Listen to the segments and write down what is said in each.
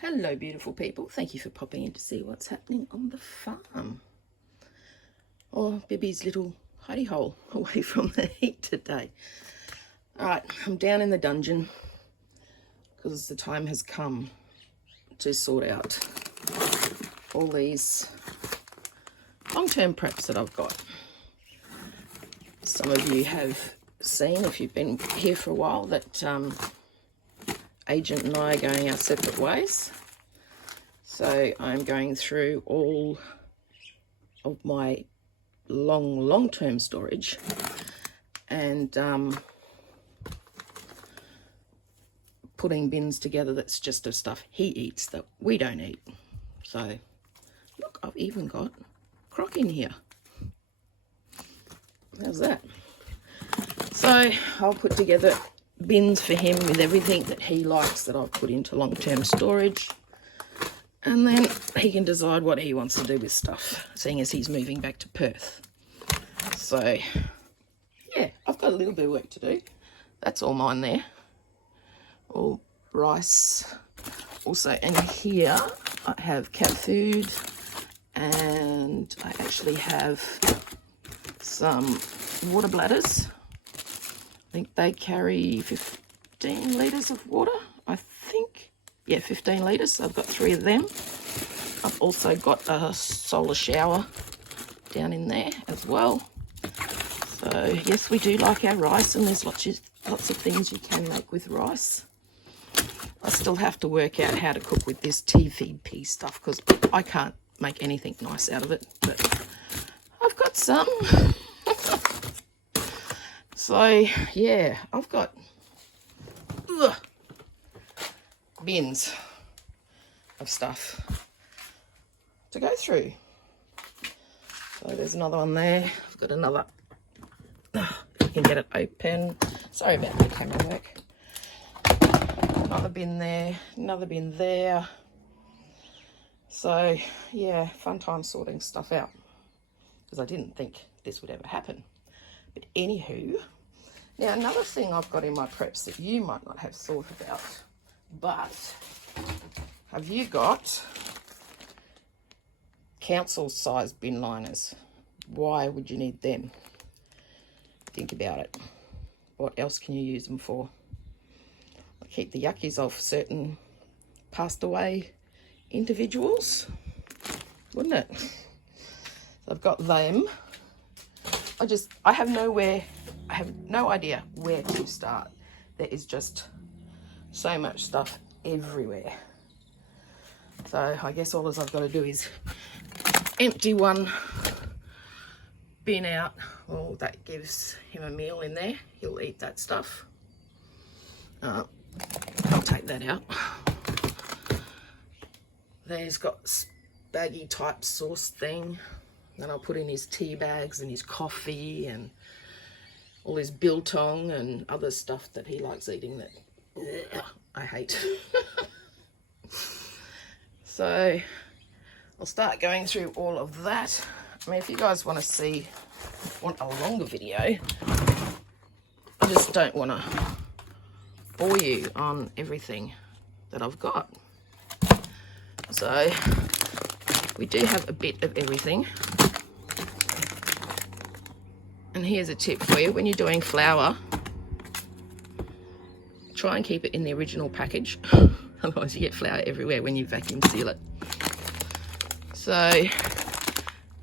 Hello beautiful people, thank you for popping in to see what's happening on the farm. Or Bibby's little hidey hole away from the heat today. Alright, I'm down in the dungeon because the time has come to sort out all these long-term preps that I've got. Some of you have seen, if you've been here for a while, that Agent and I are going our separate ways. So I'm going through all of my long-term storage and putting bins together that's just of stuff he eats that we don't eat. So look, I've even got Croc in here. How's that? So I'll put together bins for him with everything that he likes that I've put into long-term storage, and then he can decide what he wants to do with stuff, seeing as he's moving back to Perth. So yeah, I've got a little bit of work to do. That's all mine there, all rice. Also in here I have cat food, and I actually have some water bladders. I think they carry 15 litres of water, I think. Yeah, 15 litres, so I've got 3 of them. I've also got a solar shower down in there as well. So yes, we do like our rice, and there's lots of things you can make with rice. I still have to work out how to cook with this TVP stuff because I can't make anything nice out of it, but I've got some. So yeah, I've got bins of stuff to go through. So there's another one there. I've got another. You can get it open. Sorry about the camera work. Another bin there, another bin there. So yeah, fun time sorting stuff out because I didn't think this would ever happen. But anywho, now another thing I've got in my preps that you might not have thought about, but have you got council size bin liners? Why would you need them? Think about it. What else can you use them for? I keep the yuckies off certain passed away individuals, wouldn't it? So I've got them. I have no idea where to start. There is just so much stuff everywhere. So I guess all I've got to do is empty one bin out. Well, that gives him a meal in there. He'll eat that stuff. I'll take that out. There's got baggy type sauce thing. Then I'll put in his tea bags and his coffee and all his biltong and other stuff that he likes eating that I hate. So I'll start going through all of that. I mean, if you guys want a longer video, I just don't want to bore you on everything that I've got. So we do have a bit of everything. And here's a tip for you: when you're doing flour, try and keep it in the original package. Otherwise you get flour everywhere when you vacuum seal it. So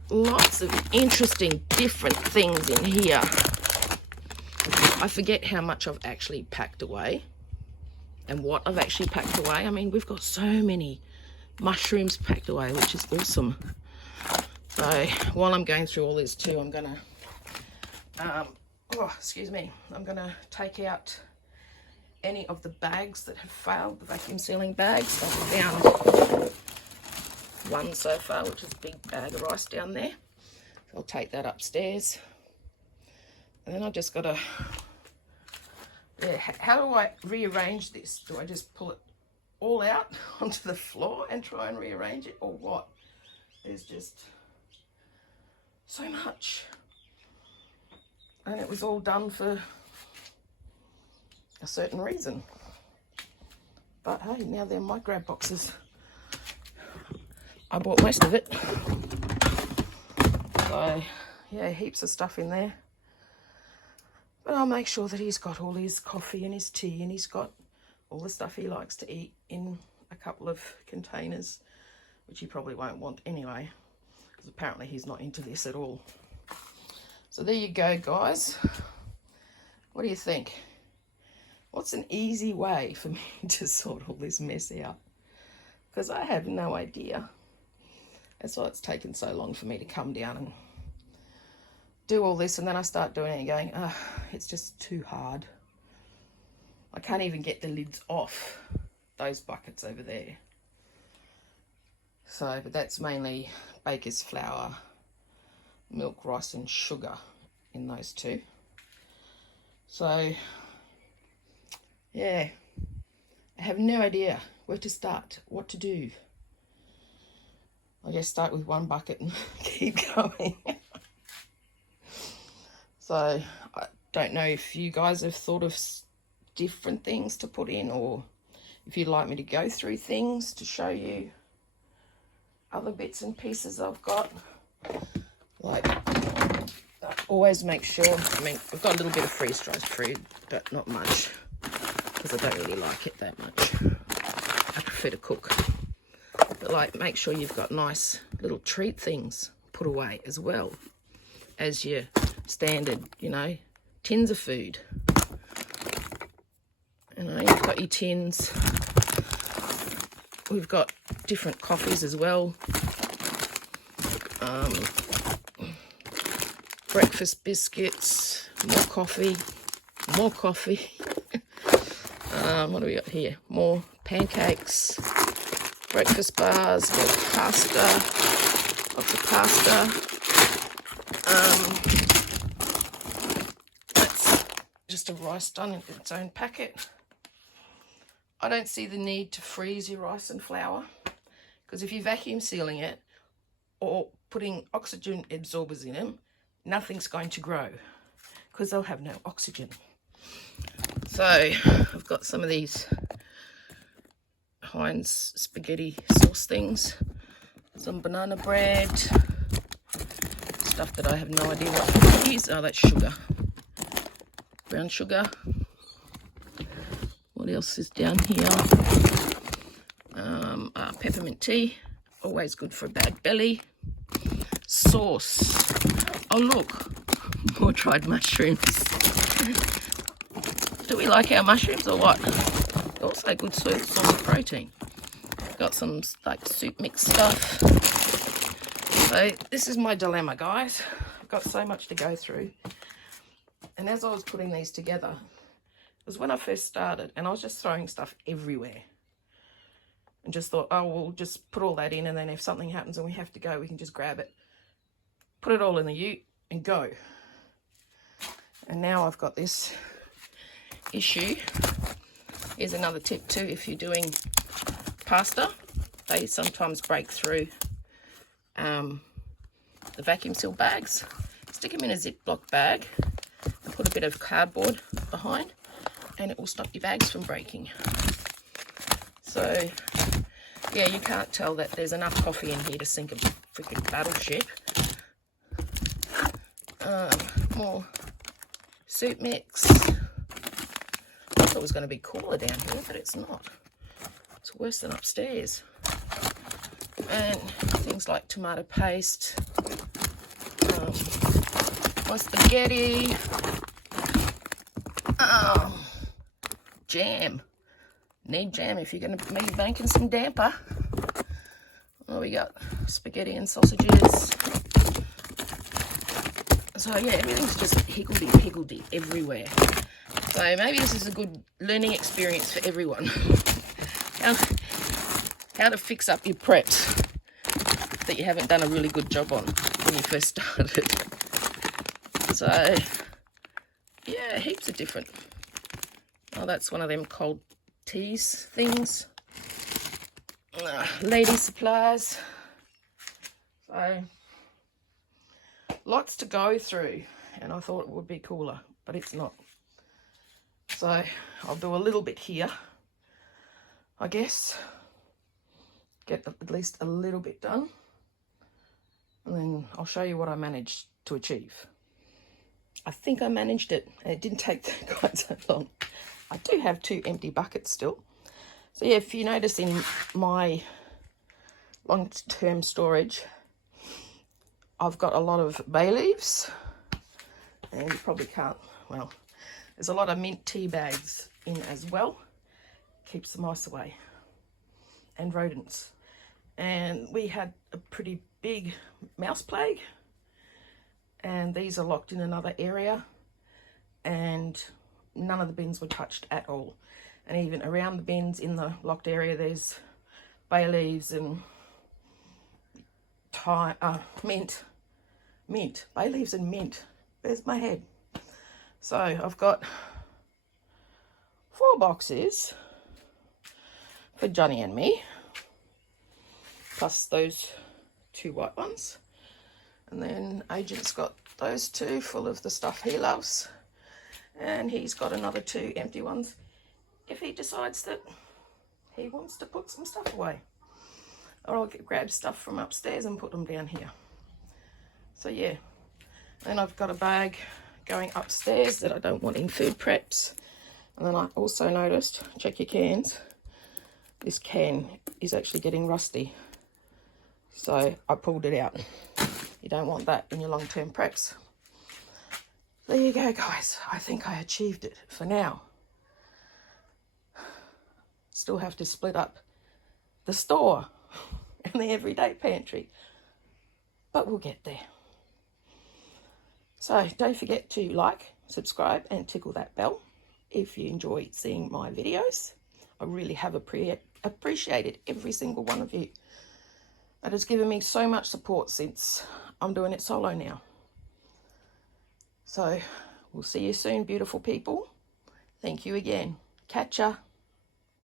lots of interesting different things in here. I forget how much I've actually packed away and what I've actually packed away. I mean, we've got so many mushrooms packed away, which is awesome. So while I'm going through all this too, I'm gonna I'm gonna take out any of the bags that have failed, the vacuum sealing bags. I've found one so far, which is a big bag of rice down there. So I'll take that upstairs. And then I've just got to, how do I rearrange this? Do I just pull it all out onto the floor and try and rearrange it, or what? There's just so much. And it was all done for a certain reason. But hey, now they're my grab boxes. I bought most of it. So, yeah, heaps of stuff in there. But I'll make sure that he's got all his coffee and his tea, and he's got all the stuff he likes to eat in a couple of containers, which he probably won't want anyway, because apparently he's not into this at all. So there you go, guys. What do you think? What's an easy way for me to sort all this mess out? Because I have no idea. That's why it's taken so long for me to come down and do all this, and then I start doing it and going, it's just too hard. I can't even get the lids off those buckets over there. So, but that's mainly baker's flour, milk, rice and sugar in those two. So, yeah, I have no idea where to start, what to do. I guess start with one bucket and keep going. So I don't know if you guys have thought of different things to put in, or if you'd like me to go through things to show you other bits and pieces I've got. Like, always make sure, I mean, I've got a little bit of freeze-dried fruit, but not much, because I don't really like it that much. I prefer to cook. But like, make sure you've got nice little treat things put away as well as your standard, you know, tins of food. You know, you've got your tins. We've got different coffees as well. Breakfast biscuits, more coffee. What do we got here? More pancakes, breakfast bars, more pasta, lots of pasta. That's just a rice done in its own packet. I don't see the need to freeze your rice and flour, because if you're vacuum sealing it or putting oxygen absorbers in them, nothing's going to grow because they'll have no oxygen. So I've got some of these Heinz spaghetti sauce things, some banana bread, stuff that I have no idea what it is. Oh, that's sugar, brown sugar. What else is down here? Peppermint tea, always good for a bad belly. Sauce. Oh look, more dried mushrooms. Do we like our mushrooms or what? Also good source of protein. Got some like soup mix stuff. So this is my dilemma, guys. I've got so much to go through. And as I was putting these together, it was when I first started, and I was just throwing stuff everywhere. And just thought, oh, we'll just put all that in, and then if something happens and we have to go, we can just grab it, put it all in the ute and go. And now I've got this issue. Here's another tip too, if you're doing pasta, they sometimes break through the vacuum seal bags. Stick them in a Ziploc bag and put a bit of cardboard behind, and it will stop your bags from breaking. So yeah, you can't tell that there's enough coffee in here to sink a freaking battleship. More soup mix. I thought it was going to be cooler down here, but it's not. It's worse than upstairs. And things like tomato paste, more spaghetti, jam. Need jam if you're going to be making some damper. Oh, we got spaghetti and sausages. So yeah, everything's just higgledy-piggledy everywhere. So maybe this is a good learning experience for everyone. How to fix up your preps that you haven't done a really good job on when you first started. So yeah, heaps of different. Oh, that's one of them cold teas things. Lady supplies. So lots to go through, and I thought it would be cooler, but it's not. So I'll do a little bit here, I guess. get at least a little bit done. And then I'll show you what I managed to achieve. I think I managed it. It didn't take quite so long. I do have 2 empty buckets still. So yeah, if you notice in my long-term storage, I've got a lot of bay leaves, and you probably can't, well, there's a lot of mint tea bags in as well. Keeps the mice away and rodents. And we had a pretty big mouse plague, and these are locked in another area, and none of the bins were touched at all. And even around the bins in the locked area, there's bay leaves and mint, bay leaves and mint. There's my head. So I've got 4 boxes for Johnny and me, plus those 2 white ones. And then Agent's got those 2 full of the stuff he loves, and he's got another 2 empty ones if he decides that he wants to put some stuff away. Or I'll grab stuff from upstairs and put them down here. So yeah, then I've got a bag going upstairs that I don't want in food preps. And then I also noticed, check your cans, this can is actually getting rusty. So I pulled it out. You don't want that in your long-term preps. There you go, guys. I think I achieved it for now. Still have to split up the store and the everyday pantry, but we'll get there. So don't forget to like, subscribe and tickle that bell if you enjoy seeing my videos. I really have appreciated every single one of you that has given me so much support since I'm doing it solo now. So we'll see you soon, beautiful people. Thank you again. Catch ya.